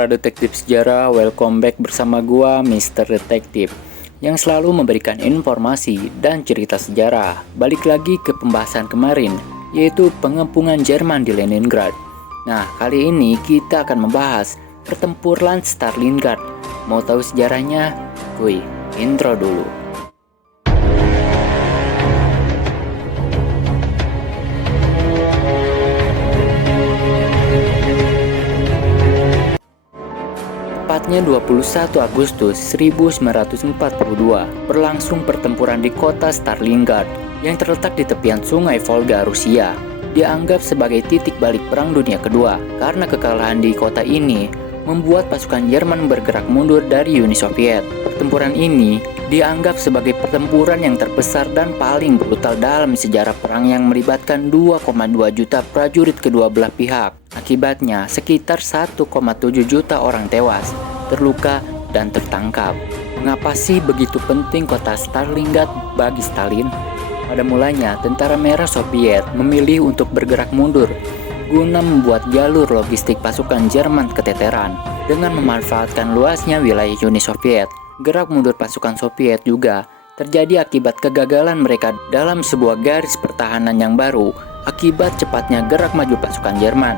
para detektif sejarah, welcome back bersama gua Mr. Detektif yang selalu memberikan informasi dan cerita sejarah. Balik lagi ke pembahasan kemarin, yaitu pengepungan Jerman di Leningrad. Nah, kali ini kita akan membahas pertempuran Stalingrad. Mau tahu sejarahnya? Kuy, intro dulu. Tepatnya 21 Agustus 1942 berlangsung pertempuran di kota Stalingrad yang terletak di tepian sungai Volga, Rusia. Dianggap sebagai titik balik Perang Dunia Kedua karena kekalahan di kota ini membuat pasukan Jerman bergerak mundur dari Uni Soviet. Pertempuran ini dianggap sebagai pertempuran yang terbesar dan paling brutal dalam sejarah perang yang melibatkan 2,2 juta prajurit kedua belah pihak. Akibatnya, sekitar 1,7 juta orang tewas, terluka, dan tertangkap. Mengapa sih begitu penting kota Stalingrad bagi Stalin? Pada mulanya, Tentara Merah Soviet memilih untuk bergerak mundur guna membuat jalur logistik pasukan Jerman keteteran. Dengan memanfaatkan luasnya wilayah Uni Soviet, gerak mundur pasukan Soviet juga terjadi akibat kegagalan mereka dalam sebuah garis pertahanan yang baru akibat cepatnya gerak maju pasukan Jerman.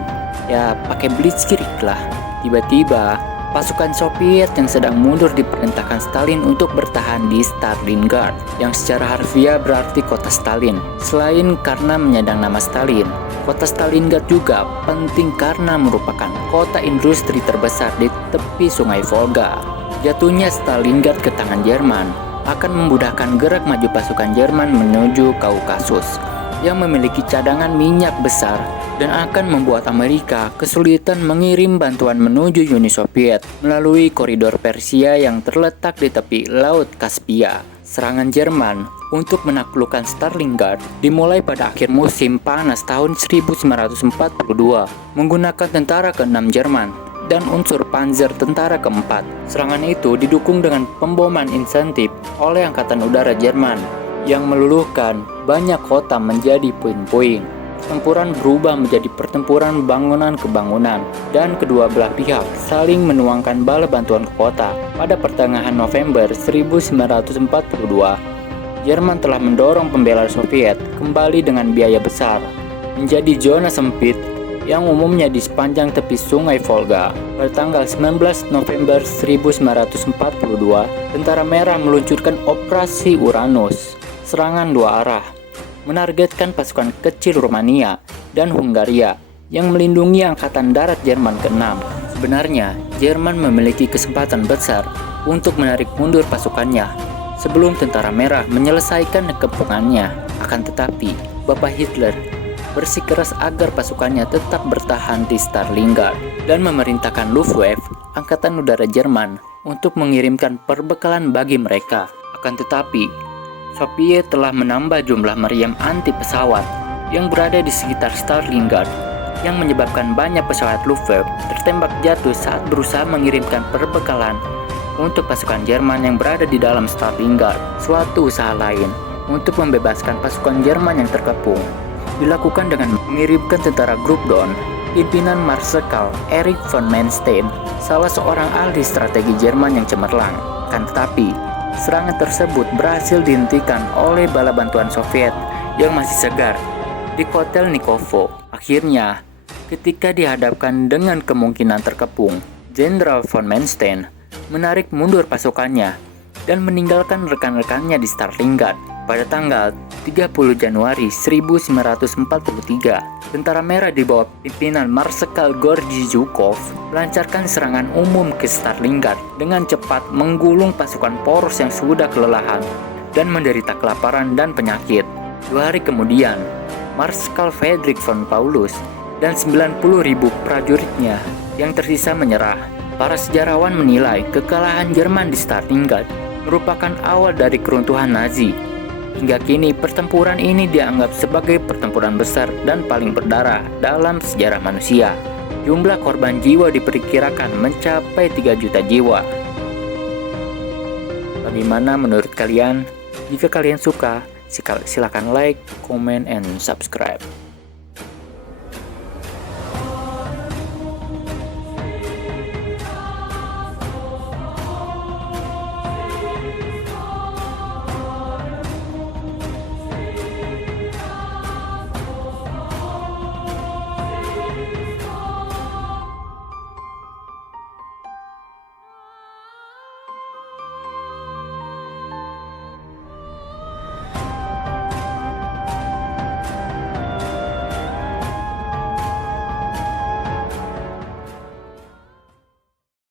Ya, pakai blitzkrieg lah. Tiba-tiba, pasukan Soviet yang sedang mundur diperintahkan Stalin untuk bertahan di Stalingrad, yang secara harfiah berarti kota Stalin. Selain karena menyandang nama Stalin, kota Stalingrad juga penting karena merupakan kota industri terbesar di tepi sungai Volga. Jatuhnya Stalingrad ke tangan Jerman akan memudahkan gerak maju pasukan Jerman menuju Kaukasus yang memiliki cadangan minyak besar dan akan membuat Amerika kesulitan mengirim bantuan menuju Uni Soviet melalui koridor Persia yang terletak di tepi Laut Kaspia. Serangan Jerman untuk menaklukkan Stalingrad dimulai pada akhir musim panas tahun 1942 menggunakan tentara ke-6 Jerman dan unsur panzer tentara ke-4. Serangan itu didukung dengan pemboman insentif oleh Angkatan Udara Jerman yang meluluhkan banyak kota menjadi puing-puing. Pertempuran berubah menjadi pertempuran bangunan ke bangunan dan kedua belah pihak saling menuangkan bala bantuan ke kota. Pada pertengahan November 1942, Jerman telah mendorong pembela Soviet kembali dengan biaya besar menjadi zona sempit yang umumnya di sepanjang tepi sungai Volga. Pada tanggal 19 November 1942, Tentara Merah meluncurkan Operasi Uranus, serangan dua arah, menargetkan pasukan kecil Rumania dan Hungaria yang melindungi Angkatan Darat Jerman ke-6. Sebenarnya, Jerman memiliki kesempatan besar untuk menarik mundur pasukannya sebelum Tentara Merah menyelesaikan kepungannya. Akan tetapi, Bapak Hitler bersikeras agar pasukannya tetap bertahan di Stalingrad dan memerintahkan Luftwaffe, Angkatan Udara Jerman, untuk mengirimkan perbekalan bagi mereka. Akan tetapi, Soviet telah menambah jumlah meriam anti pesawat yang berada di sekitar Stalingrad yang menyebabkan banyak pesawat Luftwaffe tertembak jatuh saat berusaha mengirimkan perbekalan untuk pasukan Jerman yang berada di dalam Stalingrad. Suatu usaha lain untuk membebaskan pasukan Jerman yang terkepung dilakukan dengan mengirimkan tentara Grup Don, pimpinan Marsekal Erich von Manstein, salah seorang ahli strategi Jerman yang cemerlang. Kan tetapi, serangan tersebut berhasil dihentikan oleh bala bantuan Soviet yang masih segar di Kotelnikovo. Akhirnya, ketika dihadapkan dengan kemungkinan terkepung, Jenderal von Manstein menarik mundur pasukannya dan meninggalkan rekan-rekannya di Stalingrad. Pada tanggal 30 Januari 1943, Tentara Merah di bawah pimpinan Marsekal Gorgi Zhukov melancarkan serangan umum ke Stalingrad dengan cepat menggulung pasukan poros yang sudah kelelahan dan menderita kelaparan dan penyakit. 2 hari kemudian, Marskal Friedrich von Paulus dan 90.000 prajuritnya yang tersisa menyerah. Para sejarawan menilai kekalahan Jerman di Stalingrad merupakan awal dari keruntuhan Nazi. Hingga kini pertempuran ini dianggap sebagai pertempuran besar dan paling berdarah dalam sejarah manusia. Jumlah korban jiwa diperkirakan mencapai 3 juta jiwa. Bagaimana menurut kalian? Jika kalian suka, silakan like, comment, and subscribe.